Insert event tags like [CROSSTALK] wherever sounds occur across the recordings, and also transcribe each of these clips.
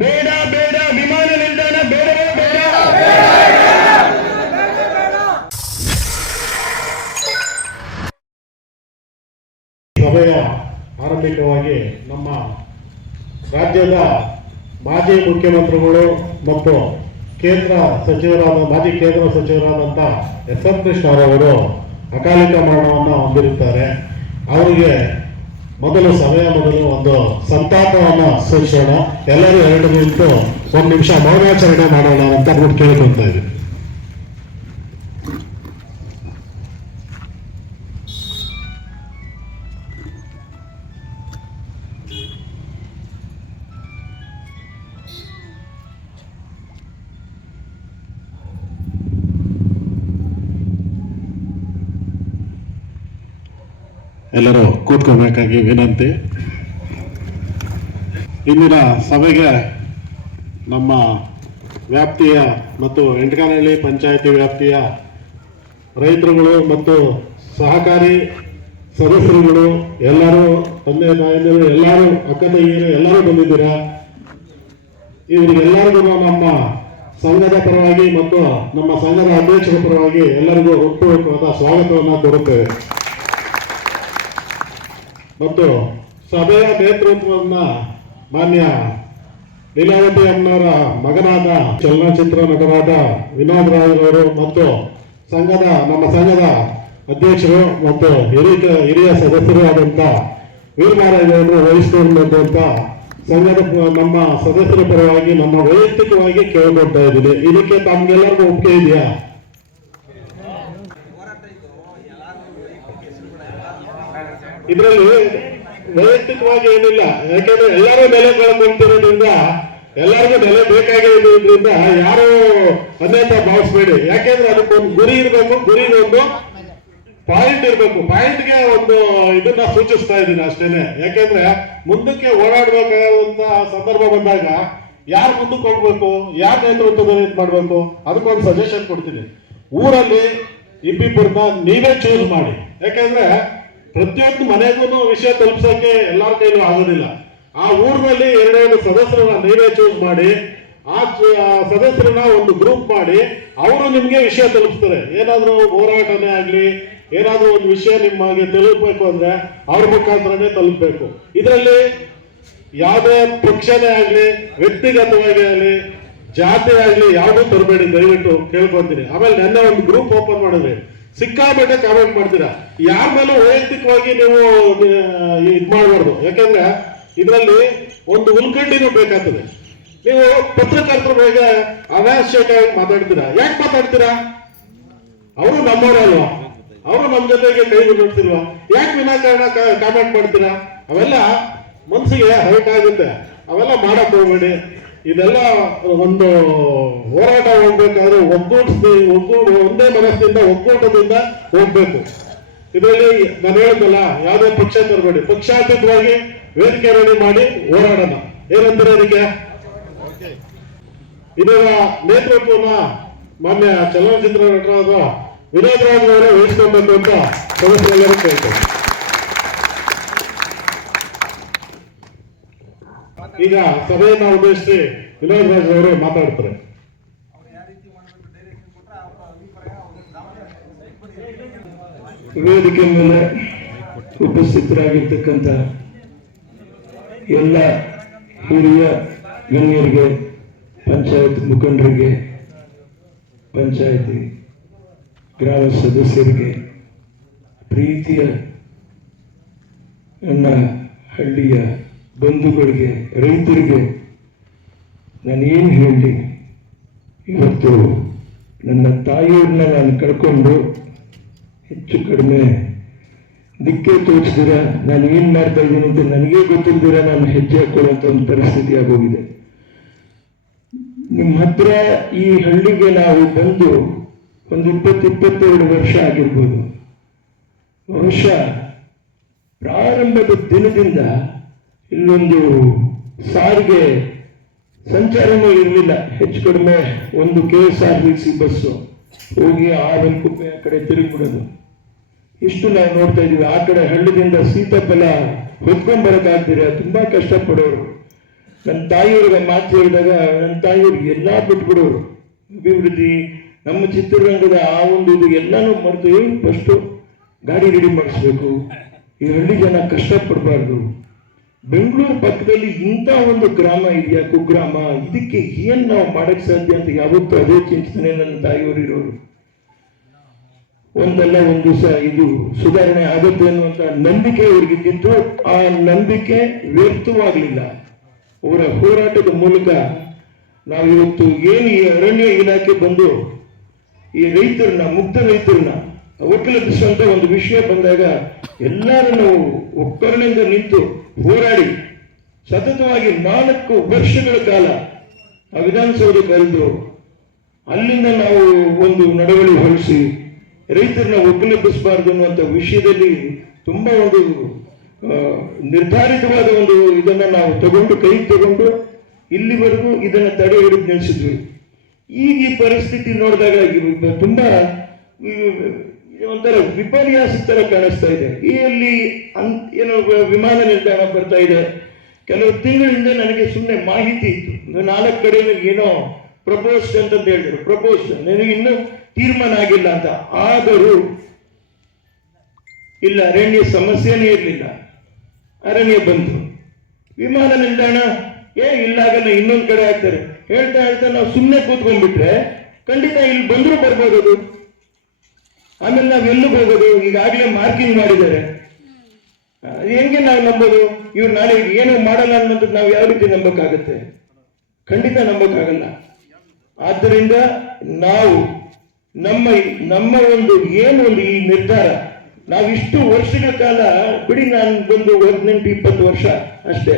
ಬೇಡ ಬೇಡ, ವಿಮಾನ ನಿಲ್ದಾಣ ಬೇಡವೇ ಬೇಡ. ಸಭೆಯ ಆರಂಭಿಕವಾಗಿ ನಮ್ಮ ರಾಜ್ಯದ ಮಾಜಿ ಮುಖ್ಯಮಂತ್ರಿಗಳು ಮತ್ತು ಕೇಂದ್ರ ಸಚಿವರಾದ, ಮಾಜಿ ಕೇಂದ್ರ ಸಚಿವರಾದಂಥ ಎಸ್ ಎಂ ಕೃಷ್ಣರವರು ಅಕಾಲಿಕ ಮರಣವನ್ನು ಹೊಂದಿರುತ್ತಾರೆ. ಅವರಿಗೆ ಮೊದಲು ಸಮಯ ಮೊದಲು ಒಂದು ಸಂತಾಪವನ್ನು ಸೂಚಿಸೋಣ. ಎಲ್ಲರೂ ಎರಡು ನಿಂತು ಒಂದು ನಿಮಿಷ ಮೌನಾಚರಣೆ ಮಾಡೋಣ ಅಂತ ನಾನು ಕೇಳ್ಕೊತಾ ಇದ್ದೀವಿ ಎಲ್ಲರೂ ಕೂತ್ಕೋಬೇಕಾಗಿ ವಿನಂತಿ. ಇಂದಿನ ಸಭೆಗೆ ನಮ್ಮ ವ್ಯಾಪ್ತಿಯ ಮತ್ತು ಎಂಟಗಾನಹಳ್ಳಿ ಪಂಚಾಯಿತಿ ವ್ಯಾಪ್ತಿಯ ರೈತರುಗಳು ಮತ್ತು ಸಹಕಾರಿ ಸದಸ್ಯರುಗಳು ಎಲ್ಲರೂ, ತಂದೆ ತಾಯಂದಿರು ಎಲ್ಲರೂ, ಅಕ್ಕ ತಂಗಿಯರು ಎಲ್ಲರೂ ಬಂದಿದ್ದೀರಾ? ಇವರಿಗೆಲ್ಲರಿಗೂ ನಮ್ಮ ಸಂಘದ ಪರವಾಗಿ ಮತ್ತು ನಮ್ಮ ಸಂಘದ ಅಧ್ಯಕ್ಷರ ಪರವಾಗಿ ಎಲ್ಲರಿಗೂ ಹುಟ್ಟುಹಬ್ಬದ ಸ್ವಾಗತವನ್ನು ಕೋರುತ್ತೇವೆ. ಮತ್ತು ಸಭೆಯ ನೇತೃತ್ವವನ್ನ ಮಾನ್ಯ ಲೀಲಾವತಿ ಅಮ್ಮನವರ ಮಗನಾದ ಚಲನಚಿತ್ರ ನಟರಾದ ವಿನೋದ್ ರಾಯ್ರವರು ಮತ್ತು ಸಂಘದ, ನಮ್ಮ ಸಂಘದ ಅಧ್ಯಕ್ಷರು ಮತ್ತು ಹಿರಿಯ ಹಿರಿಯ ಸದಸ್ಯರು ಆದಂಥ ವೀರನಾರಾಯಣರು ವಹಿಸಿಕೊಳ್ಳಬೇಕು ಅಂತ ಸಂಘದ ನಮ್ಮ ಸದಸ್ಯರ ಪರವಾಗಿ, ನಮ್ಮ ವೈಯಕ್ತಿಕವಾಗಿ ಕೇಳ್ಕೊಳ್ತಾ ಇದ್ದೀನಿ ಇದಕ್ಕೆ ತಮ್ಗೆಲ್ಲರಿಗೂ ಒಪ್ಪಿಗೆ ಇದೆಯಾ? ಇದರಲ್ಲಿ ವೈಯಕ್ತಿಕವಾಗಿ ಏನಿಲ್ಲ. ಯಾಕೆಂದ್ರೆ ಎಲ್ಲರೂ ಬೆಲೆ ಕಳ್ಕೊಂತಿರೋದ್ರಿಂದ ಎಲ್ಲರಿಗೂ ನೆಲೆ ಬೇಕಾಗಿರೋದ್ರಿಂದ ಯಾರು ಅನ್ಯತ ಭಾವಿಸ್ಬೇಡಿ. ಯಾಕೆಂದ್ರೆ ಅದಕ್ಕೊಂದು ಗುರಿ ಇರಬೇಕು, ಗುರಿ ಒಂದು ಪಾಯಿಂಟ್ ಇರಬೇಕು. ಪಾಯಿಂಟ್ಗೆ ಒಂದು ಇದನ್ನ ಸೂಚಿಸ್ತಾ ಇದ್ದೀನಿ ಅಷ್ಟೇನೆ. ಯಾಕೆಂದ್ರೆ ಮುಂದಕ್ಕೆ ಓಡಾಡ್ಬೇಕಾದಂತ ಸಂದರ್ಭ ಬಂದಾಗ ಯಾರು ಮುಂದಕ್ಕೆ ಹೋಗ್ಬೇಕು, ಯಾರ ನೇತೃತ್ವದಲ್ಲಿ ಇದು ಮಾಡ್ಬೇಕು, ಅದಕ್ಕೊಂದು ಸಜೆಷನ್ ಕೊಡ್ತೀನಿ. ಊರಲ್ಲಿ ಇಬ್ಬಿಬ್ಬರನ್ನ ನೀವೇ ಚೂಸ್ ಮಾಡಿ. ಯಾಕೆಂದ್ರೆ ಪ್ರತಿಯೊಂದು ಮನೆಗೂ ವಿಷಯ ತಲುಪಿಸೋಕೆ ಎಲ್ಲರ ಕೈಲೂ ಆಗೋದಿಲ್ಲ. ಆ ಊರಿನಲ್ಲಿ ಎರಡೆರಡು ಸದಸ್ಯರನ್ನ ನೀವೇ ಚೂಸ್ ಮಾಡಿ, ಆ ಸದಸ್ಯರನ್ನ ಒಂದು ಗ್ರೂಪ್ ಮಾಡಿ, ಅವರು ನಿಮಗೆ ವಿಷಯ ತಲುಪಿಸ್ತಾರೆ. ಏನಾದರೂ ಹೋರಾಟನೇ ಆಗಲಿ, ಏನಾದರೂ ಒಂದು ವಿಷಯ ನಿಮಗೆ ತಲುಪಬೇಕು ಅಂದ್ರೆ ಅವ್ರ ಮುಖಾಂತರನೇ ತಲುಪಬೇಕು. ಇದರಲ್ಲಿ ಯಾವುದೇ ಪಕ್ಷನೇ ಆಗಲಿ, ವ್ಯಕ್ತಿಗತವಾಗಿ ಆಗಲಿ, ಜಾತಿ ಆಗಲಿ ಯಾವುದೂ ತರಬೇಡಿ, ದಯವಿಟ್ಟು ಕೇಳ್ಕೊಂತೀನಿ. ಆಮೇಲೆ ನೆನ್ನೆ ಒಂದು ಗ್ರೂಪ್ ಓಪನ್ ಮಾಡಿದ್ರಿ ಸಿಕ್ಕಾಪಟ್ಟೆ ಕಾಮೆಂಟ್ ಮಾಡ್ತೀರಾ? ಯಾರ ಮೇಲೂ ವೈಯಕ್ತಿಕವಾಗಿ ನೀವು ಇದು ಮಾಡಬಾರ್ದು. ಯಾಕಂದ್ರೆ ಇದರಲ್ಲಿ ಒಂದು ಉಲ್ಕಂಡಿನೂ ಬೇಕಾಗ್ತದೆ. ನೀವು ಪತ್ರಕರ್ತರ ಬಗ್ಗೆ ಅನಾವಶ್ಯಕವಾಗಿ ಮಾತಾಡ್ತೀರಾ? ಯಾಕೆ ಮಾತಾಡ್ತೀರಾ? ಅವರು ನಮ್ಮವರಲ್ವಾ? ಅವರು ನಮ್ಮ ಜೊತೆಗೆ ಕೈ ಬಿಡ್ತಿಲ್ವ ಯಾಕೆ ವಿನಾಕಾರಣ ಕಾಮೆಂಟ್ ಮಾಡ್ತೀರಾ? ಅವೆಲ್ಲ ಮನ್ಸಿಗೆ ಹರ್ಟ್ ಆಗುತ್ತೆ. ಅವೆಲ್ಲ ಮಾಡಕ್ ಹೋಗ್ಬೇಡಿ. ಇದೆಲ್ಲ ಒಂದು ಹೋರಾಟ ಹೋಗ್ಬೇಕಾದ್ರೆ ಒಗ್ಗೂಡಿಸಿ ಒಗ್ಗೂಡು ಒಂದೇ ಮನಸ್ಸಿಂದ ಒಗ್ಗೂಟದಿಂದ ಹೋಗ್ಬೇಕು. ಇದರಲ್ಲಿ ನಾನು ಹೇಳಿದ್ನಲ್ಲ ಯಾವುದೇ ಪಕ್ಷ ತರಬೇಡಿ ಪಕ್ಷಾತೀತವಾಗಿ ವೇದಿಕೆ ರೆಡಿ ಮಾಡಿ ಹೋರಾಡೋಣ. ಏನಂತಾರೆ ಅದಕ್ಕೆ? ಇದರ ನೇತೃತ್ವನ ಮಾನ್ಯ ಚಲನಚಿತ್ರ ನಟರಾದ ವಿನೋದ್ ರಾಜ್ ಅವರೇ ವಹಿಸ್ಕೊಬೇಕು ಅಂತ ಸದಸ್ಯರೆಲ್ಲರೂ ಕೇಳ್ತಾರೆ. ಈಗ ಸಭೆಯನ್ನ ಉದ್ದೇಶಿಸಿ ವಿನೋದ್ ರಾಜ್ ಅವರು ಮಾತಾಡ್ತಾರೆ. ವೇದಿಕೆ ಮೇಲೆ ಉಪಸ್ಥಿತರಾಗಿರ್ತಕ್ಕಂಥ ಎಲ್ಲ ಹಿರಿಯ ಗಣ್ಯರಿಗೆ, ಪಂಚಾಯತ್ ಮುಖಂಡರಿಗೆ, ಪಂಚಾಯತಿ ಗ್ರಾಮ ಸದಸ್ಯರಿಗೆ ಪ್ರೀತಿಯ ನನ್ನ ಹಳ್ಳಿಯ ಬಂಧುಗಳಿಗೆ, ರೈತರಿಗೆ ನಾನು ಏನು ಹೇಳಲಿ ಇವತ್ತು ನನ್ನ ತಾಯಿಯವ್ರನ್ನ ನಾನು ಕಳ್ಕೊಂಡು ಹೆಚ್ಚು ಕಡಿಮೆ ದಿಕ್ಕೆ ತೋರಿಸಿದಿರ ನಾನು ಏನು ಮಾಡ್ತಾ ಇದ್ದೀನಿ ಅಂತ ನನಗೇ ಗೊತ್ತಿಲ್ದಿರ? ನಾನು ಹೆಜ್ಜೆ ಹಾಕೊಳ್ಳುವಂತ ಒಂದು ಪರಿಸ್ಥಿತಿ ಆಗೋಗಿದೆ. ನಿಮ್ಮ ಹತ್ರ ಈ ಹಳ್ಳಿಗೆ ನಾವು ಬಂದು ಒಂದು ಇಪ್ಪತ್ತು, ಇಪ್ಪತ್ತೆರಡು ವರ್ಷ ಆಗಿರ್ಬೋದು. ಬಹುಶಃ ಪ್ರಾರಂಭದ ದಿನದಿಂದ ಇಲ್ಲೊಂದು ಸಾರಿಗೆ ಸಂಚಾರನೂ ಇರಲಿಲ್ಲ. ಹೆಚ್ಚು ಕಡಿಮೆ ಒಂದು K S R B C bus ಹೋಗಿ ಆ ಕುಪ್ಪೆ ಆ ಕಡೆ ತಿರುಗಿಬಿಡೋದು. ಇಷ್ಟು ನಾವು ನೋಡ್ತಾ ಇದೀವಿ ಆ ಕಡೆ ಹಳ್ಳದಿಂದ ಸೀತಾಫಲ ಹೊತ್ಕೊಂಡ್ ಬರಕ್ಕಾಗ್ದಿರ ತುಂಬಾ ಕಷ್ಟಪಡೋರು. ನನ್ನ ತಾಯಿಯವ್ರಿಗೆ ಮಾತು ಹೇಳಿದಾಗ ನನ್ನ ತಾಯಿಯವ್ರಿಗೆ ಎಲ್ಲ ಬಿಟ್ಬಿಡೋರು. ಅಭಿವೃದ್ಧಿ, ನಮ್ಮ ಚಿತ್ರರಂಗದ ಆ ಒಂದು ಇದು ಎಲ್ಲನೂ ಮರೆತು ಫಸ್ಟು ಗಾಡಿ ರೆಡಿ ಮಾಡಿಸ್ಬೇಕು? ಈ ಹಳ್ಳಿ ಜನ ಕಷ್ಟಪಡಬಾರ್ದು. ಬೆಂಗಳೂರು ಪಕ್ಕದಲ್ಲಿ ಇಂಥ ಒಂದು ಗ್ರಾಮ ಇದೆಯಾ? ಕುಗ್ರಾಮ? ಇದಕ್ಕೆ ಏನು ನಾವು ಮಾಡಕ್ ಸಾಧ್ಯ ಅಂತ ಯಾವತ್ತೂ ಅದೇ ಚಿಂತನೆ ನನ್ನ ತಾಯಿಯವರು ಇರೋರು. ಒಂದಲ್ಲ ಒಂದು ದಿವಸ ಇದು ಸುಧಾರಣೆ ಆಗುತ್ತೆ ಅನ್ನುವಂತ ನಂಬಿಕೆ ಅವ್ರಿಗಿದ್ದಿತ್ತು ಆ ನಂಬಿಕೆ ವ್ಯರ್ಥವಾಗಲಿಲ್ಲ. ಅವರ ಹೋರಾಟದ ಮೂಲಕ ನಾವು ಇವತ್ತು ಏನು ಈ ಅರಣ್ಯ ಇಲಾಖೆ ಬಂದು ಈ ರೈತರನ್ನ, ಮುಕ್ತ ರೈತರನ್ನ ಒಕ್ಕಲೆಬ್ಬಿಸುವಂತ ಒಂದು ವಿಷಯ ಬಂದಾಗ ಎಲ್ಲರನ್ನು ನಾವು ಒಕ್ಕರಣೆಯಿಂದ ನಿಂತು ಹೋರಾಡಿ ಸತತವಾಗಿ ನಾಲ್ಕು ವರ್ಷಗಳ ಕಾಲ ಆ ವಿಧಾನಸೌಧ ಕರೆದು ಅಲ್ಲಿಂದ ನಾವು ಒಂದು ನಡವಳಿ ಹೊರಡಿಸಿ ರೈತರನ್ನ ಒಕ್ಕಲೆಬ್ಬಿಸಬಾರ್ದು ಅನ್ನುವಂಥ ವಿಷಯದಲ್ಲಿ ತುಂಬಾ ಒಂದು ನಿರ್ಧಾರಿತವಾದ ಒಂದು ಇದನ್ನ ನಾವು ತಗೊಂಡು, ಕೈ ತಗೊಂಡು ಇಲ್ಲಿವರೆಗೂ ಇದನ್ನ ತಡೆ ಹಿಡಿದು ನಿಲ್ಲಿಸಿದ್ವಿ. ಈಗ ಈ ಪರಿಸ್ಥಿತಿ ನೋಡಿದಾಗ ತುಂಬ ಒಂಥರ ವಿಪರ್ಯಾಸ ತರ ಕಾಣಿಸ್ತಾ ಇದೆ. ಈ ಅಲ್ಲಿ ಅನ್ ಏನೋ ವಿಮಾನ ನಿಲ್ದಾಣ ಬರ್ತಾ ಇದೆ. ಕೆಲವು ತಿಂಗಳಿಂದ ನನಗೆ ಸುಮ್ಮನೆ ಮಾಹಿತಿ ಇತ್ತು. ನಾಲ್ಕು ಕಡೆ ಏನೋ ಪ್ರಪೋಸ್ ಅಂತ ಹೇಳಿದ್ರು. ಪ್ರಪೋಸ್ ನನಗೆ ಇನ್ನೂ ತೀರ್ಮಾನ ಆಗಿಲ್ಲ ಅಂತ. ಆದರೂ ಇಲ್ಲ, ಅರಣ್ಯ ಸಮಸ್ಯೆನೇ ಇರಲಿಲ್ಲ. ಅರಣ್ಯ ಬಂತು. ವಿಮಾನ ನಿಲ್ದಾಣ, ಏ, ಇಲ್ಲಾಗಲ್ಲ, ಇನ್ನೊಂದು ಕಡೆ ಆಗ್ತಾರೆ. ಹೇಳ್ತಾ ಹೇಳ್ತಾ ನಾವು ಸುಮ್ಮನೆ ಕೂತ್ಕೊಂಡ್ಬಿಟ್ರೆ ಖಂಡಿತ ಇಲ್ಲಿ ಬಂದ್ರು ಬರ್ಬೋದು ಆಮೇಲೆ ನಾವ್ ಎಲ್ಲಿಗೆ ಹೋಗೋದು? ಈಗಾಗಲೇ ಮಾರ್ಕಿಂಗ್ ಮಾಡಿದ್ದಾರೆ. ಹೆಂಗೆ ನಾವು ನಂಬೋದು? ಇವ್ರು ನಾಳೆ ಏನು ಮಾಡಲ್ಲ ಅನ್ನೋದು ನಾವು ಯಾವ ರೀತಿ ನಂಬಕ್ಕಾಗತ್ತೆ? ಖಂಡಿತ ನಂಬಕ್ಕಾಗಲ್ಲ. ಆದ್ದರಿಂದ ನಾವು ನಮ್ಮ ನಮ್ಮ ಒಂದು, ಏನು ಒಂದು ಈ ನಿರ್ಧಾರ, ನಾವು ಇಷ್ಟು ವರ್ಷಗಳ ಕಾಲ, ಬಿಡಿ ನಾನು ಬಂದು ಹದಿನೆಂಟು, ಇಪ್ಪತ್ತು ವರ್ಷ ಅಷ್ಟೇ.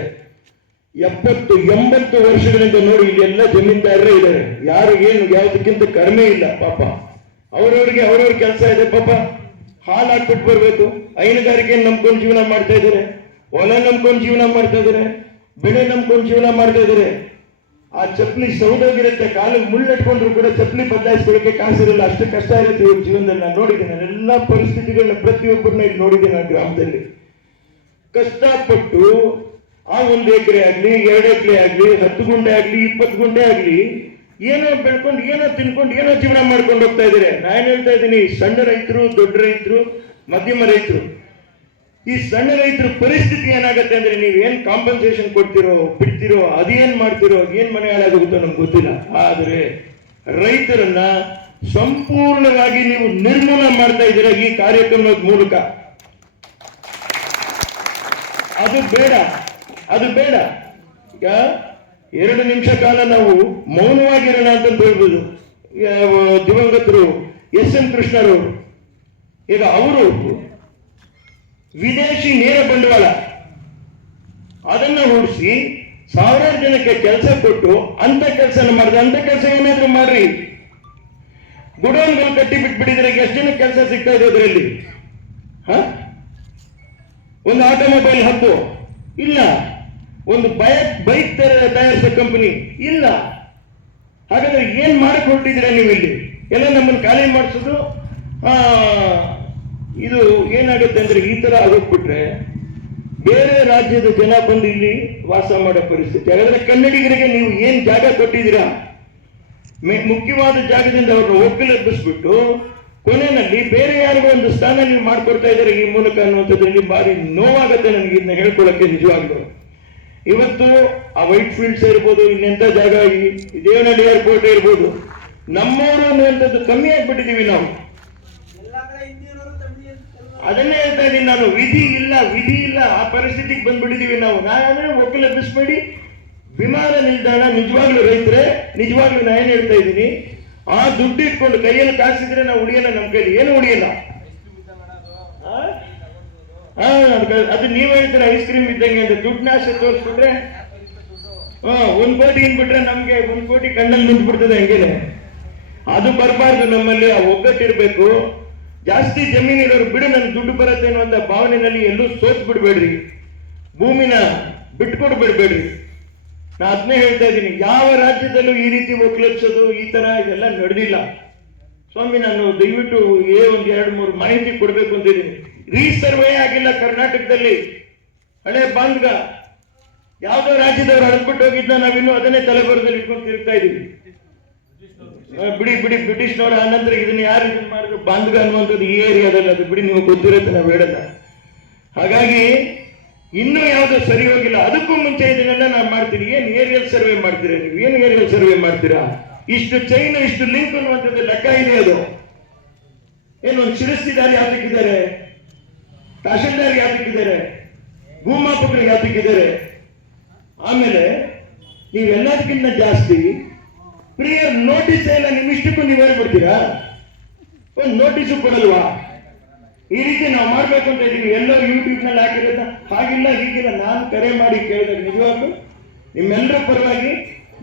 ಎಪ್ಪತ್ತು, ಎಂಬತ್ತು ವರ್ಷಗಳಿಂದ ನೋಡಿ, ಇಲ್ಲೆಲ್ಲ ಜಮೀನ್ದಾರರೇ ಇದ್ದಾರೆ. ಯಾರು ಏನು, ಯಾವುದಕ್ಕಿಂತ ಕಡಿಮೆ ಇಲ್ಲ, ಪಾಪ. ಅವ್ರವ್ರಿಗೆ ಅವ್ರವ್ರ ಕೆಲಸ ಇದೆ. ಪಾಪ ಹಾಲು ಹಾಕ್ಬಿಟ್ಟು ಬರ್ಬೇಕು. ಹೈನುಗಾರಿಕೆ ನಂಬ್ಕೊಂಡು ಜೀವನ ಮಾಡ್ತಾ ಇದ್ದಾರೆ. ಹೊಲ ನಂಬ್ಕೊಂಡು ಜೀವನ ಮಾಡ್ತಾ ಇದ್ದಾರೆ. ಬೆಳೆ ನಂಬ್ಕೊಂಡು ಜೀವನ ಮಾಡ್ತಾ ಇದ್ದಾರೆ. ಆ ಚಪ್ಪಲಿ ಸೌದೋಗಿರುತ್ತೆ. ಕಾಲಿಗೆ ಮುಳ್ಳಿಟ್ಕೊಂಡ್ರು ಕೂಡ ಚಪ್ಪಲಿ ಬದಲಾಯಿಸ್ಕೊಳ್ಳೋಕೆ ಕಾಸಿರಲ್ಲ. ಅಷ್ಟು ಕಷ್ಟ ಇರುತ್ತೆ ಇವ್ರ ಜೀವನದಲ್ಲಿ. ನಾನು ನೋಡಿದ್ದೇನೆ ಎಲ್ಲ ಪರಿಸ್ಥಿತಿಗಳನ್ನ ಪ್ರತಿಯೊಬ್ಬರನ್ನ ಇಲ್ಲಿ ನೋಡಿದ್ದೀನಿ ಆ ಗ್ರಾಮದಲ್ಲಿ. ಕಷ್ಟಪಟ್ಟು ಆ ಒಂದು ಎಕರೆ ಆಗ್ಲಿ, ಎರಡು ಎಕರೆ ಆಗ್ಲಿ, ಹತ್ತು ಗುಂಡೆ ಆಗ್ಲಿ, ಇಪ್ಪತ್ತು ಗುಂಡೆ ಆಗ್ಲಿ ಏನೋ ಬೆಳ್ಕೊಂಡು, ಏನೋ ತಿನ್ಕೊಂಡು, ಏನೋ ಜೀವನ ಮಾಡ್ಕೊಂಡು ಹೋಗ್ತಾ ಇದ್ದೀರಿ. ನಾನು ಹೇಳ್ತಾ ಇದ್ದೀನಿ, ಸಣ್ಣ ರೈತರು, ದೊಡ್ಡ ರೈತರು, ಮಧ್ಯಮ ರೈತರು, ಈ ಸಣ್ಣ ರೈತರ ಪರಿಸ್ಥಿತಿ ಏನಾಗುತ್ತೆ ಅಂದ್ರೆ ನೀವು ಏನ್ ಕಾಂಪನ್ಸೇಷನ್ ಕೊಡ್ತಿರೋ, ಬಿಡ್ತಿರೋ, ಅದೇನ್ ಮಾಡ್ತಿರೋ, ಏನ್ ಮನೆ ಹಾಳಾಗುತ್ತೋ ನಮ್ಗೆ ಗೊತ್ತಿಲ್ಲ. ಆದ್ರೆ ರೈತರನ್ನ ಸಂಪೂರ್ಣವಾಗಿ ನೀವು ನಿರ್ಮೂಲ ಮಾಡ್ತಾ ಇದ್ದೀರಾ ಈ ಕಾರ್ಯಕ್ರಮದ ಮೂಲಕ. ಅದು ಬೇಡ ಅದು ಬೇಡ. ಈಗ ಎರಡು ನಿಮಿಷ ಕಾಲ ನಾವು ಮೌನವಾಗಿರೋಣ ಅಂತ ಹೇಳ್ಬೋದು. ದಿವಂಗತರು, ಎಸ್ ಎನ್ ಕೃಷ್ಣರು, ಈಗ ಅವರು ವಿದೇಶಿ ನೇರ ಬಂಡವಾಳ. ಅದನ್ನ ಹೂಡಿಸಿ ಸಾವಿರಾರು ಜನಕ್ಕೆ ಕೆಲಸ ಕೊಟ್ಟು ಅಂತ ಕೆಲಸ ಮಾಡಿದ್ರೆ ಅಂತ ಕೆಲಸ ಏನಾದ್ರೂ ಮಾಡ್ರಿ. ಗುಡೋನ್ಗಳು ಕಟ್ಟಿ ಬಿಟ್ಬಿಟ್ಟಿದ್ರೆ ಎಷ್ಟು ಜನ ಕೆಲಸ ಸಿಗ್ತಾ ಇದೆ ಅದರಲ್ಲಿ? ಒಂದು ಆಟೋಮೊಬೈಲ್ ಹಬ್ಬು. ಇಲ್ಲ. ಒಂದು ಬೈಕ್ ಬೈಕ್ ತಯಾರಿಸೋ ಕಂಪನಿ ಇಲ್ಲ. ಹಾಗಾದ್ರೆ ಏನ್ ಮಾಡಿಕೊಟ್ಟಿದ್ರೆ ನೀವು ಇಲ್ಲಿ ಎಲ್ಲ ನಮ್ಮನ್ನು ಖಾಲಿ ಮಾಡಿಸೋದು ಇದು ಏನಾಗುತ್ತೆ ಅಂದ್ರೆ ಈ ತರ ಆಗೋಗ್ಬಿಟ್ರೆ ಬೇರೆ ರಾಜ್ಯದ ಜನ ಬಂದು ಇಲ್ಲಿ ವಾಸ ಮಾಡೋ ಪರಿಸ್ಥಿತಿ. ಹಾಗಾದ್ರೆ ಕನ್ನಡಿಗರಿಗೆ ನೀವು ಏನ್ ಜಾಗ ಕೊಟ್ಟಿದ್ದೀರಾ? ಮುಖ್ಯವಾದ ಜಾಗದಿಂದ ಅವ್ರನ್ನ ಒಕ್ಕಲೆಬ್ಬಿಸ್ಬಿಟ್ಟು ಕೊನೆಯಲ್ಲಿ ಬೇರೆ ಯಾರಿಗೂ ಒಂದು ಸ್ಥಾನ ನೀವು ಮಾಡ್ಕೊಡ್ತಾ ಇದ್ದಾರೆ ಈ ಮೂಲಕ ಅನ್ನುವಂಥದ್ರಲ್ಲಿ ಭಾರಿ ನೋವಾಗುತ್ತೆ ನನಗೆ ಇದನ್ನ ಹೇಳ್ಕೊಳ್ಳಕ್ಕೆ ನಿಜವಾಗ್ಲು. ಇವತ್ತು ಆ ವೈಟ್ ಫೀಲ್ಡ್ಸ್ ಇರ್ಬೋದು ಇನ್ನೆಂಥ ಜಾಗ ಈ ದೇವನಹಳ್ಳಿ ಏರ್ಪೋರ್ಟ್ ಇರ್ಬೋದು ನಮ್ಮವರು ಅನ್ನುವಂಥದ್ದು ಕಮ್ಮಿ ಆಗ್ಬಿಟ್ಟಿದ್ದೀವಿ ನಾವು. ಅದನ್ನೇ ಹೇಳ್ತಾ ಇದ್ದೀನಿ ನಾನು, ವಿಧಿ ಇಲ್ಲ ವಿಧಿ ಇಲ್ಲ, ಆ ಪರಿಸ್ಥಿತಿಗೆ ಬಂದ್ಬಿಟ್ಟಿದ್ದೀವಿ ನಾವು. ನಾವಂದ್ರೆ ಮಾಡಿ, ವಿಮಾನ ನಿಲ್ದಾಣ ನಿಜವಾಗ್ಲೂ ರೈತರೆ, ನಿಜವಾಗ್ಲೂ ನಾನು ಏನು ಹೇಳ್ತಾ ಇದ್ದೀನಿ, ಆ ದುಡ್ಡು ಇಟ್ಕೊಂಡು ಕೈಯಲ್ಲಿ ಕಾಸಿದ್ರೆ ನಾವು ಉಳಿಯಲ್ಲ ನಮ್ಮ ಕೈಲಿ, ಏನು ಉಳಿಯಲ್ಲ. ಅದ್- ನೀವ್ ಹೇಳ್ತೀರ ಐಸ್ ಕ್ರೀಮ್ ಇದ್ದಂಗೆ ಅಂತ ದುಡ್ಡು ನಾಶ ತೋರಿಸ್ಬಿಟ್ರೆ ಒಂದ್ ಕೋಟಿ ಇನ್ಬಿಟ್ರೆ ನಮ್ಗೆ ಒಂದ್ ಕೋಟಿ ಕಣ್ಣಲ್ಲಿ ನಿಂತ್ಬಿಡ್ತದೆ ಹಂಗೇನೆ. ಅದು ಬರಬಾರ್ದು ನಮ್ಮಲ್ಲಿ, ಆ ಒಗ್ಗಟ್ಟಿರ್ಬೇಕು. ಜಾಸ್ತಿ ಜಮೀನಿರೋರು ಬಿಡು, ನನ್ ದುಡ್ಡು ಬರುತ್ತೆ ಅನ್ನುವಂತ ಭಾವನೆಯಲ್ಲಿ ಎಲ್ಲೂ ಸೋತ್ ಬಿಡ್ಬೇಡ್ರಿ ಭೂಮಿನ ಬಿಟ್ಕೊಡ್ಬಿಡ್ಬೇಡ್ರಿ. ನಾ ಅದನ್ನೇ ಹೇಳ್ತಾ ಇದ್ದೀನಿ, ಯಾವ ರಾಜ್ಯದಲ್ಲೂ ಈ ರೀತಿ ಒಕ್ಲಪ್ಸೋದು ಈ ತರ ಇದೆಲ್ಲ ನಡೆದಿಲ್ಲ. ಸ್ವಾಮಿ, ನಾನು ದಯವಿಟ್ಟು ಏ ಒಂದ್, ಎರಡು, ಮೂರು ಮಾಹಿತಿ ಕೊಡ್ಬೇಕು ಅಂತಿದ್ದೀನಿ ರೀಸರ್ವೇ ಆಗಿಲ್ಲ ಕರ್ನಾಟಕದಲ್ಲಿ. ಹಳೆ ಬಾಂಧ್ಗ ಯಾವ್ದೋ ರಾಜ್ಯದವರು ಅಳ್ಬಿಟ್ಟು ಹೋಗಿದ್ನ, ನಾವಿನ್ನೂ ಅದನ್ನೇ ತಲೆಬರದಲ್ಲಿ ಇಟ್ಕೊಂಡು ತಿರುಗ್ತಾ ಇದೀವಿ. ಬಿಡಿ ಬಿಡಿ ಬಿಡಿ ಬ್ರಿಟಿಷ್ನವರು ಆನಂತರ ಇದನ್ನ ಯಾರು ಇದನ್ನ ಮಾಡಿದ್ರು? ಬಂದ್ಗ ಅನ್ನುವಂಥದ್ದು ಈ ಏರಿಯಾದಲ್ಲಿ ಅದು ಬಿಡಿ, ನೀವು ಗೊತ್ತಿರುತ್ತೆ, ನಾವು ಹೇಳಲ್ಲ. ಹಾಗಾಗಿ ಇನ್ನೂ ಯಾವುದು ಸರಿ ಹೋಗಿಲ್ಲ. ಅದಕ್ಕೂ ಮುಂಚೆ ಇದನ್ನೆಲ್ಲ ನಾನು ಮಾಡ್ತೀನಿ. ಏನು ಏರಿಯಲ್ ಸರ್ವೆ ಮಾಡ್ತೀರಾ ನೀವು? ಏನು ಏರಿಯಲ್ ಸರ್ವೆ ಮಾಡ್ತೀರಾ? ಇಷ್ಟು ಚೈನ್ ಇಷ್ಟು ಲಿಂಕ್ ಅನ್ನುವಂಥದ್ದು ಲೆಕ್ಕ ಇದೆ ಅದು. ಏನು ಒಂದು ಶಿರಸ್ತಿದಾರಿ ಯಾತಕ್ಕಿದ್ದಾರೆ ತಹಶೀಲ್ದಾರ್ ಯಾತಕ್ಕಿದ್ದಾರೆ ಭೂಮಾಪಕರು ಯಾತಕ್ಕಿದ್ದಾರೆ ಆಮೇಲೆ ನೀವೆಲ್ಲದಕ್ಕಿಂತ ಜಾಸ್ತಿ ಪ್ರಿಯರ್ ನೋಟಿಸ್ ಎಲ್ಲ ನಿಮ್ಮಿಷ್ಟಕ್ಕೂ ನೀವು ಹೇಳ್ಬಿಡ್ತೀರಾ? ಒಂದು ನೋಟಿಸು ಕೊಡಲ್ವಾ? ಈ ರೀತಿ ನಾವು ಮಾಡ್ಬೇಕು ಅಂತ ಇದ್ದೀವಿ. ಎಲ್ಲರೂ ಯೂಟ್ಯೂಬ್ನಲ್ಲಿ ಹಾಕಿರೋದ. ಹಾಗಿಲ್ಲ, ಹೀಗಿಲ್ಲ, ನಾನು ಕರೆ ಮಾಡಿ ಕೇಳಿದಾಗ ನಿಜವಾಗ್ಲು ನಿಮ್ಮೆಲ್ಲರ ಪರವಾಗಿ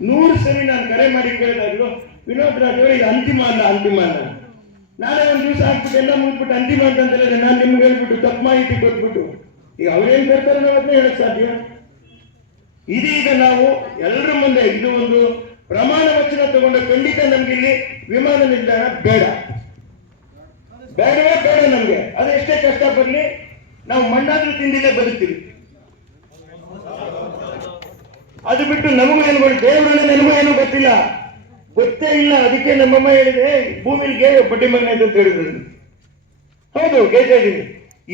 ನೂರು ಸರಿ ನಾನು ಕರೆ ಮಾಡಿ ಕೇಳಿದಾಗ್ಲು ವಿನೋದ್ ರಾಜ್ ಅಂತಿಮ ಅಲ್ಲ ಅಂತಿಮ ಅಲ್ಲ. ನಾಳೆ ಒಂದು ದಿವಸ ಹಾಕ್ಬಿಟ್ಟು ಎಲ್ಲ ಮುಗ್ಬಿಟ್ಟು ಅಂತಿಮ ಅಂತ ಹೇಳಿದ್ರೆ ನಾನು ನಿಮ್ಗೆ ಹೇಳ್ಬಿಟ್ಟು ತಪ್ಪು ಮಾಹಿತಿ ಕೊಟ್ಬಿಟ್ಟು. ಈಗ ಅವ್ರೇನ್ ಬರ್ತಾರೆ ನಾವು ಅದನ್ನೇ ಹೇಳಕ್ ಸಾಧ್ಯ? ಇದೀಗ ನಾವು ಎಲ್ಲರ ಮುಂದೆ ಇದು ಒಂದು ಪ್ರಮಾಣ ವಚನ ತಗೊಂಡ ಖಂಡಿತ ನಮ್ಗೆ ಇಲ್ಲಿ ವಿಮಾನ ನಿಲ್ದಾಣ ಬೇಡ. ಬೇಡವೇ ಬೇಡ ನಮ್ಗೆ. ಅದು ಎಷ್ಟೇ ಕಷ್ಟ ಬರ್ಲಿ, ನಾವು ಮಣ್ಣಾದ್ರೂ ತಿಂದಿಲ್ಲೇ ಬದುಕ್ತೀವಿ. ಅದು ಬಿಟ್ಟು ನಮಗೂ ಏನು ದೇವರನ್ನ ನನಗೂ ಏನು ಗೊತ್ತಿಲ್ಲ. ಗೊತ್ತೇ ಇಲ್ಲ, ಅದಕ್ಕೆ ನಮ್ಮಮ್ಮ ಹೇಳಿದೆ ಭೂಮಿಗೆ ಬಡ್ಡಿ ಮಗನ ಅಂತ ಹೇಳಿದ್ರು. ಹೌದು, ಕೇಳ್ತಾ ಇದ್ದೀನಿ.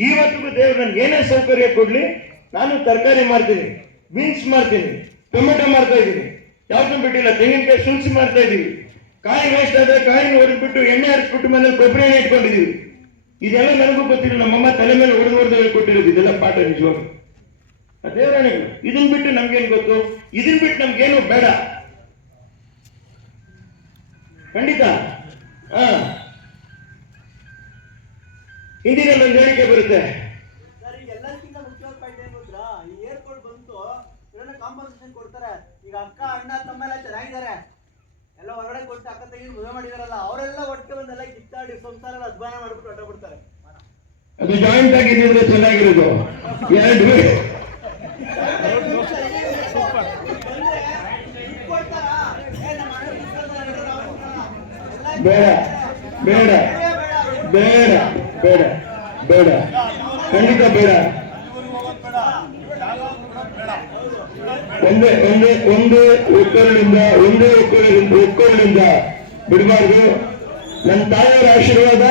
ಇವತ್ತಿಗೂ ದೇವ್ರು ನನ್ಗೆ ಏನೇ ಸೌಕರ್ಯ ಕೊಡ್ಲಿ, ನಾನು ತರಕಾರಿ ಮಾರ್ತೀನಿ, ಬೀನ್ಸ್ ಮಾರ್ತೀನಿ, ಟೊಮೆಟೊ ಮಾರ್ತಾ ಇದ್ದೀನಿ. ಯಾವ್ದನ್ನು ಬಿಟ್ಟಿಲ್ಲ, ತೆಂಗಿನಕಾಯಿ ಸುಲ್ಸಿ ಮಾರ್ತಾ ಇದ್ದೀವಿ. ಕಾಯಿ ವೇಸ್ಟ್ ಆದ್ರೆ ಕಾಯಿನ ಹೊಡೆದ್ಬಿಟ್ಟು ಎಣ್ಣೆ ಹರಿಸ್ಬಿಟ್ಟು ಮನೇಲಿ ಗೊಬ್ಬರ ಎಣ್ಣೆ ಇಟ್ಕೊಂಡಿದೀವಿ ಇದೆಲ್ಲ ನನಗೂ ಗೊತ್ತಿಲ್ಲ, ನಮ್ಮಮ್ಮ ತಲೆ ಮೇಲೆ ಹೊಡೆದು ಹೊಡೆದು ಹೇಳ್ಕೊಟ್ಟಿರೋದು ಇದೆಲ್ಲ ಪಾಠ ನಿಜವಾಗ ದೇವರಾಣಿಗಳು ಇದನ್ ಬಿಟ್ಟು ನಮ್ಗೇನು ಗೊತ್ತು? ಇದನ್ ಬಿಟ್ಟು ನಮ್ಗೇನು ಬೇಡ. ಖಂಡಿತ. ಹಾ ಹಿಂದಿನಲ್ಲಿ ಒಂದು ಹೇಳಿಕೆ ಬರುತ್ತೆ. ಎಲ್ಲದಕ್ಕಿಂತ ಮುಖ್ಯವಾದ ಪಾಯಿಂಟ್ ಏನು ಗೊತ್ತಾ? ಈ ಏರ್ಪೋರ್ಟ್ ಬಂತು ಇದನ್ನ ಕಾಂಪನ್ಸೇಷನ್ ಕೊಡ್ತಾರೆ. ಈಗ ಅಕ್ಕ ಅಣ್ಣ ತಮ್ಮ ಎಲ್ಲ ಚೆನ್ನಾಗಿದ್ದಾರೆ. ಎಲ್ಲ ಹೊರಗಡೆ ಕೊಟ್ಟು ಅಕ್ಕ ತೆಗೆದು ಮದುವೆ ಮಾಡಿದಾರಲ್ಲ ಅವರೆಲ್ಲ ಒಟ್ಟಿಗೆ ಬಂದೆಲ್ಲ ಕಿತ್ತಾಡಿ ಸಂಸಾರ ಅಧ್ವಾನ ಮಾಡ್ಬಿಟ್ಟು ಹೊರಟ ಬಿಡ್ತಾರೆ ಅದು ಜಾಯಿಂಟ್ ಆಗಿದ್ರೆ ಚೆನ್ನಾಗಿರೋದು. [LAUGHS] ಎರಡು ಬೇಡ ಬೇಡ ಬೇಡ ಬೇಡ ಬೇಡ. ಖಂಡಿತ ಬೇಡ. ಒಂದೇ ಒಂದೇ ಒಂದೇ ಒಕ್ಕಲಿನಿಂದ ಒಂದೇ ಒಕ್ಕಲಿನಿಂದ ಒಕ್ಕಲಿನಿಂದ ಬಿಡಬಾರ್ದು. ನನ್ನ ತಾಯಿಯವರ ಆಶೀರ್ವಾದ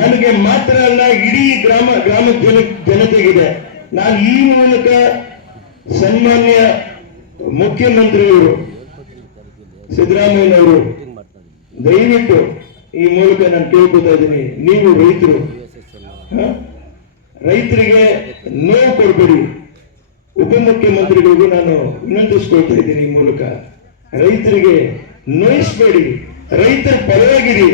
ನನಗೆ ಮಾತ್ರ ಅಲ್ಲ, ಇಡೀ ಗ್ರಾಮ ಗ್ರಾಮದ ಜನ, ಜನತೆಗಿದೆ. ನಾನು ಈ ಮೂಲಕ ಸನ್ಮಾನ್ಯ ಮುಖ್ಯಮಂತ್ರಿಯವರು, ಸಿದ್ದರಾಮಯ್ಯನವರು ದಯವಿಟ್ಟು ಈ ಮೂಲಕ ನಾನು ಕೇಳ್ಕೊತಾ ಇದ್ದೀನಿ. ನೀವು ರೈತರು? ರೈತರಿಗೆ ನೋವು ಕೊಡಬೇಡಿ. ಉಪಮುಖ್ಯಮಂತ್ರಿಗಳಿಗೂ ನಾನು ವಿನಂತಿಸ್ಕೊಳ್ತಾ ಇದ್ದೀನಿ ಈ ಮೂಲಕ. ರೈತರಿಗೆ ನೋಯಿಸ್ಬೇಡಿ. ರೈತರ ಪರವಾಗಿರಿ.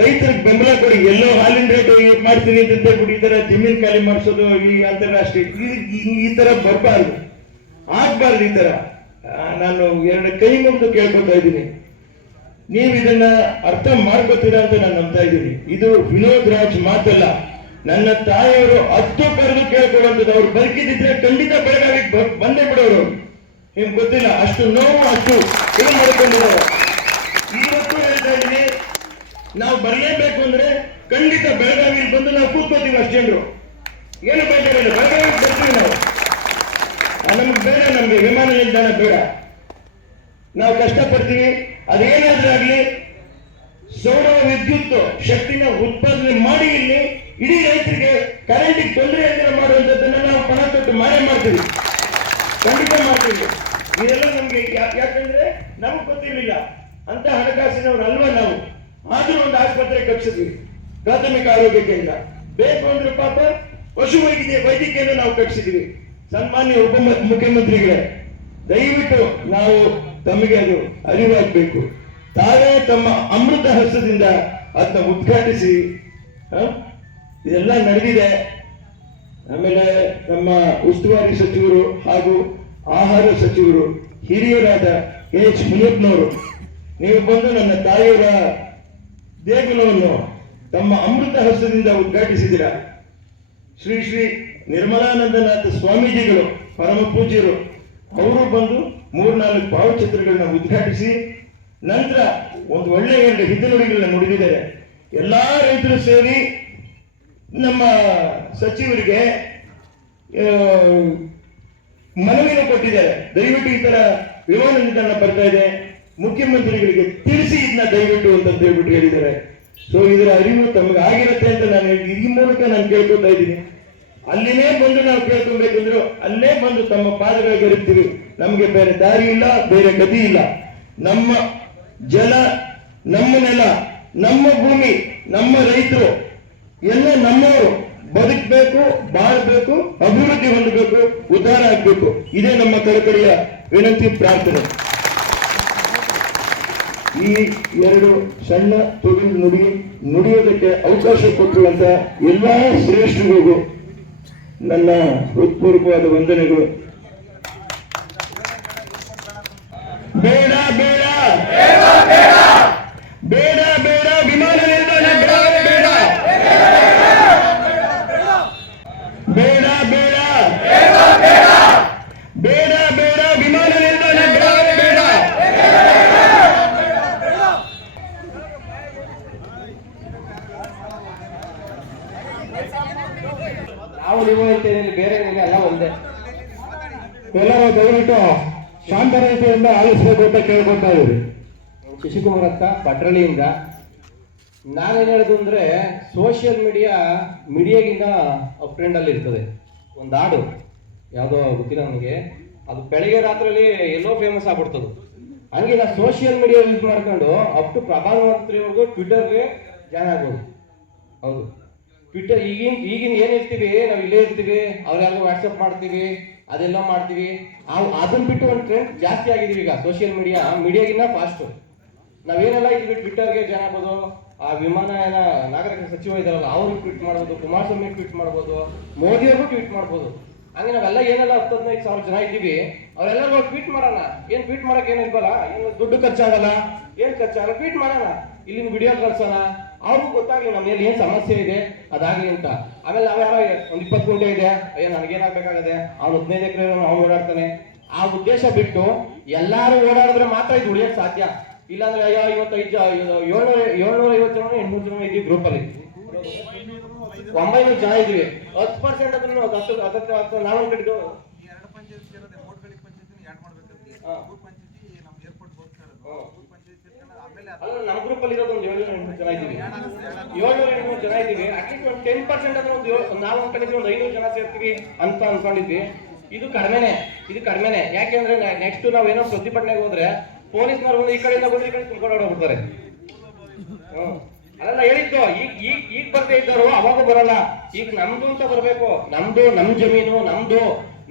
ರೈತರಿಗೆ ಬೆಂಬಲ ಕೊಡಿ. ಎಲ್ಲೋ ಹಾಲಿನ ರೇಟ್ ಮಾಡ್ತೀನಿ ಅಂತ ತರ ಜಮೀನ್ ಖಾಲಿ ಮಾಡಿಸೋದು ಈ ಅಂತಾರಾಷ್ಟ್ರೀಯ ಈ ತರ ಬರಬಾರ್ದು. ಆಗ್ಬಾರ್ದು ಈ ತರ ನಾನು ಎರಡು ಕೈ ಮುಗಿದು ಕೇಳ್ಕೊತಾ ಇದ್ದೀನಿ. ನೀವು ಇದನ್ನ ಅರ್ಥ ಮಾಡ್ಕೋತೀರಾ ಅಂತ ನಾನು ನಂಬ್ತಾ ಇದ್ದೀನಿ. ಇದು ವಿನೋದ್ ರಾಜ್ ಮಾತಲ್ಲ. ನನ್ನ ತಾಯಿಯವರು ಹತ್ತು ಕರೆದು ಕೇಳ್ಕೊಳ್ಳುವಂಥದ್ದು. ಅವ್ರು ಬದುಕಿದ್ರೆ ಖಂಡಿತ ಬೆಳಗಾವಿ ಬಂದೇ ಬಿಡೋರು ನಿಮ್ಗೆ ಗೊತ್ತಿಲ್ಲ, ಅಷ್ಟು ನೋವು ಅಷ್ಟು ಏನು ಮಾಡ್ಕೊಂಡಿದ್ದಾರೆ ಇವತ್ತು ಹೇಳ್ತಾ ಇದ್ದೀನಿ, ನಾವು ಬರಲೇಬೇಕು ಅಂದ್ರೆ ಖಂಡಿತ ಬೆಳಗಾವಿ ಬಂದು ನಾವು ಕೂತ್ಕೋತೀವಿ ಅಷ್ಟು ಜನರು ಏನು ಬೇಕಾಗಿಲ್ಲ ಬೆಳಗಾವಿ ಬರ್ತೀವಿ ನಾವು. ನಮ್ಗೆ ಬೇಡ ನಮ್ಗೆ, ವಿಮಾನ ನಿಲ್ದಾಣ ಬೇಡ. ನಾವು ಕಷ್ಟಪಡ್ತೀವಿ ಅದೇನಾದ್ರೂ ಆಗಲಿ, ಸೌರ ವಿದ್ಯುತ್ ಶಕ್ತಿನ ಉತ್ಪಾದನೆ ಮಾಡಿ ಇಲ್ಲಿ ಇಡೀ ರೈತರಿಗೆ ಕರೆಂಟಿಗೆ ತೊಂದರೆ ಅಂತ ಮಾಡುವಂಥದ್ದನ್ನ ನಾವು ಪಣ ತೊಟ್ಟು ಮಾಡ್ತೀವಿ. ಖಂಡಿತ ಮಾಡ್ತೀವಿ. ಇದೆಲ್ಲ ನಮ್ಗೆ ಯಾಕಂದ್ರೆ ನಮ್ಗೆ ಗೊತ್ತಿರಲಿಲ್ಲ. ಅಂತ ಹಣಕಾಸಿನವ್ರು ಅಲ್ವಾ ನಾವು? ಆದ್ರೂ ಒಂದು ಆಸ್ಪತ್ರೆ ಕಟ್ಸಿದ್ವಿ ಪ್ರಾಥಮಿಕ ಆರೋಗ್ಯ ಕೇಂದ್ರ. ಬೇಕು ಅಂದ್ರೆ ಪಾಪ ಪಶು ವೈದ್ಯ, ವೈದ್ಯಕೀಯನ ನಾವು ಕಟ್ಸಿದ್ವಿ ಸನ್ಮಾನ್ಯ ಉಪ ಮುಖ್ಯಮಂತ್ರಿಗಳೇ, ದಯವಿಟ್ಟು ನಾವು ತಮಗೆ ಅದು ಅರಿವಾಗಬೇಕು. ತಾವೇ ತಮ್ಮ ಅಮೃತ ಹಸ್ತದಿಂದ ಅದನ್ನ ಉದ್ಘಾಟಿಸಿ? ಇದೆಲ್ಲ ನಡೆದಿದೆ. ಆಮೇಲೆ ನಮ್ಮ ಉಸ್ತುವಾರಿ ಸಚಿವರು ಹಾಗೂ ಆಹಾರ ಸಚಿವರು, ಹಿರಿಯರಾದ ಎಚ್. ಮುನಿಯಪ್ಪನವರು ನೀವು ಬಂದು ನನ್ನ ತಾಯಿಯವರ ದೇಗುಲವನ್ನು ತಮ್ಮ ಅಮೃತ ಹಸ್ತದಿಂದ ಉದ್ಘಾಟಿಸಿದಿರ ಶ್ರೀ ಶ್ರೀ ನಿರ್ಮಲಾನಂದನಾಥ ಸ್ವಾಮೀಜಿಗಳು ಪರಮ ಪೂಜ್ಯರು ಅವರು ಬಂದು ಮೂರ್ನಾಲ್ಕು ಭಾವಚಿತ್ರಗಳನ್ನ ಉದ್ಘಾಟಿಸಿ ನಂತರ ಒಂದು ಒಳ್ಳೆಯ ಎರಡು ಹಿತನುಡಿಗಳನ್ನ ನುಡಿದಿದ್ದಾರೆ. ಎಲ್ಲಾ ರೈತರು ಸೇರಿ ನಮ್ಮ ಸಚಿವರಿಗೆ ಮನವಿಯನ್ನು ಕೊಟ್ಟಿದ್ದಾರೆ. ದಯವಿಟ್ಟು ಈ ತರ ವಿಮಾನ ನಿಲ್ದಾಣ ಬರ್ತಾ ಇದೆ. ಮುಖ್ಯಮಂತ್ರಿಗಳಿಗೆ ತಿಳಿಸಿ ಇದನ್ನ ದಯವಿಟ್ಟು ಅಂತ ಹೇಳ್ಬಿಟ್ಟು ಹೇಳಿದ್ದಾರೆ. ಸೊ ಇದರ ಅರಿವು ತಮಗೆ ಆಗಿರುತ್ತೆ ಅಂತ ನಾನು ಈ ಮೂಲಕ ನಾನು ಕೇಳ್ಕೊತಾ ಇದ್ದೀನಿ. ಅಲ್ಲಿನೇ ಬಂದು ನಾವು ಕೇಳ್ಕೊಬೇಕಂದ್ರು ಅಲ್ಲೇ ಬಂದು ತಮ್ಮ ಪಾದಗಳಿಗೆ ಇರ್ತೀವಿ ನಮಗೆ ಬೇರೆ ದಾರಿ ಇಲ್ಲ, ಬೇರೆ ಗತಿ ಇಲ್ಲ. ನಮ್ಮ ಜಲ, ನಮ್ಮ ನೆಲ, ನಮ್ಮ ಭೂಮಿ, ನಮ್ಮ ರೈತರು, ಎಲ್ಲ ನಮ್ಮವರು ಬದುಕಬೇಕು, ಬಾಳ್ಬೇಕು, ಅಭಿವೃದ್ಧಿ ಹೊಂದಬೇಕು, ಉದ್ಧಾರ ಆಗ್ಬೇಕು. ಇದೇ ನಮ್ಮ ಕಳಕಳಿಯ ವಿನಂತಿ, ಪ್ರಾರ್ಥನೆ. ಈ ಎರಡು ಸಣ್ಣ ತುಳು ನುಡಿ ನುಡಿಯೋದಕ್ಕೆ ಅವಕಾಶ ಕೊಟ್ಟಿರುವಂತಹ ಎಲ್ಲಾ ಶ್ರೇಷ್ಠರಿಗೂ ನನ್ನ ಹೃತ್ಪೂರ್ವಕವಾದ ವಂದನೆಗಳು. ಬೇಡ ಬೇಡ ಬೇಡ ವಿಮಾನ ನಿಲ್ದಾಣ ಬೇಡ ಬೇಡ ಬೇಡ ಬೇಡ ಬೇಡ ಬೇಡ ವಿಮಾನ ನಿಲ್ದಾಣ ಬೇಡ ಬೇಡ ನಾವು ನೀವು ಅಂತೇನಿಲ್ಲ ಬೇರೆ ಏನಿಲ್ಲ ಎಲ್ಲ ಒಂದೇ ಎಲ್ಲರೂ ದಯವಿಟ್ಟು ಶಾಂತ ರೀತಿಯಿಂದ ಆಲಿಸಬೇಕು ಅಂತ ಕೇಳ್ಕೊತಾ ಇದ್ರಿ ಶಶಿಕುಮಾರ್ ಅಂತ ಪಟ್ರಳಿಯಿಂದ ನಾನೇನು ಹೇಳೋದು ಅಂದರೆ ಸೋಷಿಯಲ್ ಮೀಡಿಯಾ ಮೀಡಿಯಾಗಿಂದ ಅಪ್ ಟ್ರೆಂಡಲ್ಲಿ ಇರ್ತದೆ. ಒಂದು ಹಾಡು, ಯಾವುದೋ ಗೊತ್ತಿಲ್ಲ ನನಗೆ. ಅದು ಬೆಳಗ್ಗೆ ರಾತ್ರಿಯಲ್ಲಿ ಎಲ್ಲೋ ಫೇಮಸ್ ಆಗ್ಬಿಡ್ತದೆ. ಹಂಗೆ ನಾ ಸೋಷಿಯಲ್ ಮೀಡಿಯಾ ಯೂಸ್ ಮಾಡ್ಕೊಂಡು ಅಪ್ ಟು ಪ್ರಧಾನಮಂತ್ರಿವರೆಗೂ ಟ್ವಿಟರ್ಗೆ ಜಾಯ್ನ್ ಆಗ್ಬೋದು. ಹೌದು. ಟ್ವಿಟರ್ ಈಗಿನ ಈಗಿನ ಏನಿರ್ತೀವಿ ನಾವು ಇಲ್ಲೇ ಇರ್ತೀವಿ ಅವ್ರ್ಯಾರಿಗೂ ವಾಟ್ಸಪ್ ಮಾಡ್ತೀವಿ ಅದೆಲ್ಲ ಮಾಡ್ತೀವಿ. ಅದನ್ನ ಬಿಟ್ಟು ಒಂದು ಟ್ರೆಂಡ್ ಜಾಸ್ತಿ ಆಗಿದೀವಿ ಈಗ ಸೋಷಿಯಲ್ ಮೀಡಿಯಾ ಮೀಡಿಯಾಗಿನ್ನ ಫಾಸ್ಟ್ ನಾವೇನೆಲ್ಲ ಇದ್ವಿ ಟ್ವಿಟರ್ಗೆ ಜನ ಆಗ್ಬೋದು. ಆ ವಿಮಾನಯಾನ ನಾಗರಿಕ ಸಚಿವ ಇದಾರಲ್ಲ ಅವರು ಟ್ವೀಟ್ ಮಾಡ್ಬೋದು, ಕುಮಾರಸ್ವಾಮಿ ಟ್ವೀಟ್ ಮಾಡ್ಬೋದು ಮೋದಿಯವ್ರಿಗೂ ಟ್ವೀಟ್ ಮಾಡ್ಬೋದು. ಹಂಗೆ ನಾವೆಲ್ಲ ಏನೆಲ್ಲ ಹತ್ತು ಹದಿನೈದು ಸಾವಿರ ಜನ ಇದ್ದೀವಿ, ಅವರೆಲ್ಲರೂ ಟ್ವೀಟ್ ಮಾಡೋಣ. ಏನು ಟ್ವೀಟ್ ಮಾಡೋಕೆ ಏನು ಏನು ದುಡ್ಡು ಖರ್ಚಾಗಲ್ಲ. ಏನು ಖರ್ಚಾಗಲ್ಲ ಟ್ವೀಟ್ ಮಾಡೋಣ. ಇಲ್ಲಿನ ವಿಡಿಯೋ ಕಳ್ಸೋಣ. ಅವ್ರಿಗೂ ಗೊತ್ತಾಗ್ಲಿ ನಮ್ಮ ಏನ್ ಸಮಸ್ಯೆ ಇದೆ ಅದಾಗ್ಲಿ ಅಂತ. ಆಮೇಲೆ ನಾವ್ ಯಾರೋ ಒಂದ್ ಇಪ್ಪತ್ತು ಗುಂಟೆ ಇದೆ ಅಯ್ಯೋ ನನಗೇನಾಗಬೇಕಾಗದೆ ಅವ್ನು ಹದಿನೈದು ಎಕರೆ ಅವ್ನು ಓಡಾಡ್ತಾನೆ. ಆ ಉದ್ದೇಶ ಬಿಟ್ಟು ಎಲ್ಲಾರು ಓಡಾಡಿದ್ರೆ ಮಾತ್ರ ಇದು ಉಳಿಯಕ್ ಸಾಧ್ಯ. ಇಲ್ಲಾಂದ್ರೆ ಅಯ್ಯೋ ಇವತ್ತೈದು ಏಳ್ನೂರ ಏಳ್ನೂರ ಐವತ್ತು ಜನ ಎಂಟ್ನೂರು ಜನ ಇದ್ವಿ ಗ್ರೂಪ್ ಅಲ್ಲಿ. ಒಂಬೈನೂರು ಜನ ಇದ್ವಿ ಹತ್ತು ಪರ್ಸೆಂಟ್ ಅದನ್ನು ಹತ್ತು ಹತ್ತು ಹತ್ತು ನಾವೊಂದು ಕಡೆದು ಎರಡು ಪಂಚಾಯತ್ ಸೇರೋದೆ ನಮ್ಮ ಏರ್ಪೋರ್ಟ್ ಹೋಗ್ತಾ ಇರೋದು. ಅಲ್ಲ ನಮ್ಮ ಗ್ರೂಪ್ ಅಲ್ಲಿ ಇರೋದು ಒಂದು ಏಳ್ನೂರ ಎಂಟು ಜನ ಇದೀವಿ ಏಳ್ನೂರ ಎಂಟು ಜನ ಇದ್ದೀವಿ. ಅಟ್ಲೀಸ್ಟ್ ಒಂದು ಟೆನ್ ಪರ್ಸೆಂಟ್ ಅಂದ್ರೆ ಒಂದು ನಾವು ಅನ್ಕೊಂಡಿದ್ವಿ ಒಂದು ಐನೂರು ಜನ ಸೇರ್ತೀವಿ ಅಂತ ಅನ್ಕೊಂಡಿದ್ವಿ. ಇದು ಕಡಿಮೆನೆ ಇದು ಕಡಿಮೆನೆ. ಯಾಕೆಂದ್ರೆ ನೆಕ್ಸ್ಟ್ ನಾವೇನೋ ಪ್ರತಿಭಟನೆಗೆ ಹೋದ್ರೆ ಪೊಲೀಸ್ನವ್ರು ಬಂದು ಈ ಕಡೆಯಿಂದ ಬಂದು ಈ ಕಡೆ ಕುತ್ಕೊಂಡು ಹೋಗ್ಬಿಡ್ತಾರೆ ಹ್ಮ್. ಅಲ್ಲ ಹೇಳಿದ್ದು, ಈಗ ಈಗ ಈಗ ಬರ್ದೇ ಇದ್ದವರು ಅವಾಗ ಬರಲ್ಲ. ಈಗ ನಮ್ದು ಅಂತ ಬರ್ಬೇಕು. ನಮ್ದು, ನಮ್ ಜಮೀನು, ನಮ್ದು,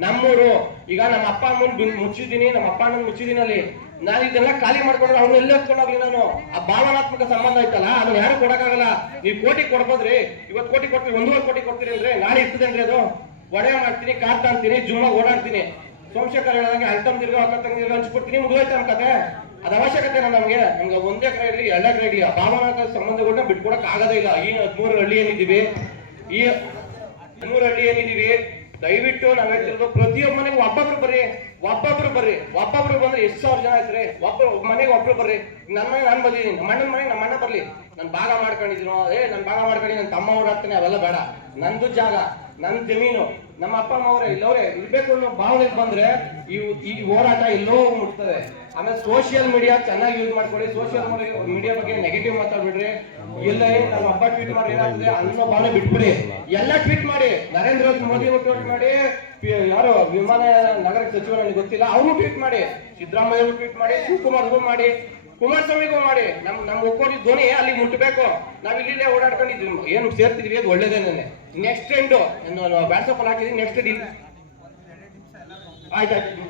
ನಮ್ಮೂರು. ಈಗ ನಮ್ಮ ಅಪ್ಪ ಅಮ್ಮನ್ ಮುಚ್ಚಿದ್ದೀನಿ ಮುಚ್ಚಿದೀನಿ ನಮ್ಮ ಅಪ್ಪ ಅಣ್ಣನ್ ಮುಚ್ಚಿದ್ದೀನಿ ಅಲ್ಲಿ. ನಾನು ಇದೆಲ್ಲ ಖಾಲಿ ಮಾಡ್ಕೊಂಡ್ರೆ ಅವ್ನು ಎಲ್ಲೇ ಹೋಗ್ಲಿ ನಾನು? ಆ ಭಾವನಾತ್ಮಕ ಸಂಬಂಧ ಐತಲ್ಲ, ಅದನ್ನ ಯಾರು ಕೊಡಕ್ಕಾಗಲ್ಲ. ನೀವು ಕೋಟಿ ಕೊಡ್ಬೋದ್ರಿ, ಇವತ್ತು ಕೋಟಿ ಕೊಡ್ತೀರಿ ಒಂದೂವರೆ ಕೋಟಿ ಕೊಡ್ತೀರಿ ಅಂದ್ರೆ ನಾಳೆ ಇರ್ತದೇನ್ರಿ ಅದು? ಒಡೆ ಮಾಡ್ತೀನಿ ಕಾರ್ ತಾಂತೀನಿ ಜುಮ್ಮ ಓಡಾಡ್ತೀನಿ. ಸೋಮಶೇಖರ್ ಹೇಳ್ದಂಗೆ ಅಕ್ಕ ತಂಗಿ ಹಂಚ್ಕೊಡ್ತೀನಿ ಮುಗಿದೋಯ್ತು ನಮ್ಮ ಕತೆ. ಅದ ಅವಶ್ಯಕತೆ ನಮ್ಗೆ. ನಮ್ಗೆ ಒಂದೇ ಎಕರೆ ಇರಲಿ, ಎರಡು ಎಕರೆ ಇರಲಿ, ಆ ಭಾವನಾತ್ಮಕ ಸಂಬಂಧಗಳನ್ನ ಬಿಟ್ಕೊಡಕ್ ಆಗದೇ ಇಲ್ಲ. ಈ ಹದಿಮೂರು ಹಳ್ಳಿ ಏನಿದ್ದೀವಿ? ಈ ಹದಿಮೂರು ಹಳ್ಳಿ ಏನಿದೀವಿ ದಯವಿಟ್ಟು ನಾವ್ ಹೇಳ್ತಿರೋದು ಪ್ರತಿಯೊಬ್ಬ ಮನೆಗೆ ಒಬ್ಬೊಬ್ರು ಬರ್ರಿ ಒಬ್ಬೊಬ್ರು ಬರ್ರಿ, ಒಬ್ಬೊಬ್ರು ಬಂದ್ರೆ ಎಷ್ಟು ಸಾವಿರ ಜನ ಐತ್ರಿ ಒಬ್ಬರು ಮನೆಗೆ ಒಬ್ರು ಬರ್ರಿ. ನನ್ನ ನಾನು ಬಂದಿದ್ದೀನಿ ನಮ್ಮ ಅಣ್ಣನ ಮನೆಗೆ ನಮ್ಮ ಅಣ್ಣ ಬರ್ಲಿ. ನಾನು ಭಾಗ ಮಾಡ್ಕೊಂಡಿದ್ರು ಏ, ನಾನು ಭಾಗ ಮಾಡ್ಕೊಂಡು ನನ್ನ ತಮ್ಮ ಓಡಾಡ್ತೀನಿ ಅವೆಲ್ಲ ಬೇಡ. ನಂದು ಜಾಗ ನನ್ನ ಜಮೀನು ನಮ್ಮ ಅಪ್ಪ, ಅಮ್ಮ ಅವರೇ, ಇಲ್ಲವ್ರೆ, ಇರ್ಬೇಕು ಅನ್ನೋ ಭಾವನೆ ಬಂದ್ರೆ ಈ ಹೋರಾಟ ಎಲ್ಲೋ ಮುಟ್ತದೆ. ಆಮೇಲೆ ಸೋಷಿಯಲ್ ಮೀಡಿಯಾ ಚೆನ್ನಾಗಿ ಯೂಸ್ ಮಾಡ್ಕೊಳ್ಳಿ. ಸೋಷಿಯಲ್ ಮೀಡಿಯಾ ಬಗ್ಗೆ ನೆಗೆಟಿವ್ ಮಾತಾಡ್ಬಿಡ್ರಿ. ಇಲ್ಲ ನಮ್ಮ ಅಪ್ಪ ಟ್ವೀಟ್ ಮಾಡಿ, ಏನಾಗ್ತದೆ? ಅನ್ನೋ ಭಾವನೆ ಬಿಟ್ಬಿಡಿ. ಎಲ್ಲ ಟ್ವೀಟ್ ಮಾಡಿ. ನರೇಂದ್ರ ಮೋದಿ ಟ್ವೀಟ್ ಮಾಡಿ. ಯಾರು, ವಿಮಾನ, ನಗರ ಸಚಿವ ನನಗೆ ಗೊತ್ತಿಲ್ಲ. ಅವರು ಟ್ವೀಟ್ ಮಾಡಿ. ಸಿದ್ದರಾಮಯ್ಯ ಟ್ವೀಟ್ ಮಾಡಿ. ಶಿವಕುಮಾರ್ ಮಾಡಿ. ಕುಮಾರಸ್ವಾಮಿಗೂ ಮಾಡಿ. ನಮ್ ನಮ್ ಒಕ್ಕೋರಿ ಧ್ವನಿ ಅಲ್ಲಿ ಮುಟ್ಟಬೇಕು. ನಾವ್ ಇಲ್ಲಿ ಓಡಾಡ್ಕೊಂಡಿದ್ವಿ. ಏನು ಸೇರ್ತಿದ್ವಿ ಅದು ಒಳ್ಳೇದೇನೆ ನೆಕ್ಸ್ಟ್ ಟ್ರೆಂಡ್ ವಾಟ್ಸಪ್ ಅಲ್ಲಿ ಹಾಕಿದ್ವಿ ನೆಕ್ಸ್ಟ್ ಆಯ್ತಾಯ್ತು.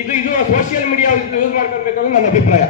ಇದು ಇದು ಸೋಷಿಯಲ್ ಮೀಡಿಯಾ ಯೂಸ್ ಮಾಡ್ಕೊಳ್ಬೇಕು ನನ್ನ ಅಭಿಪ್ರಾಯ.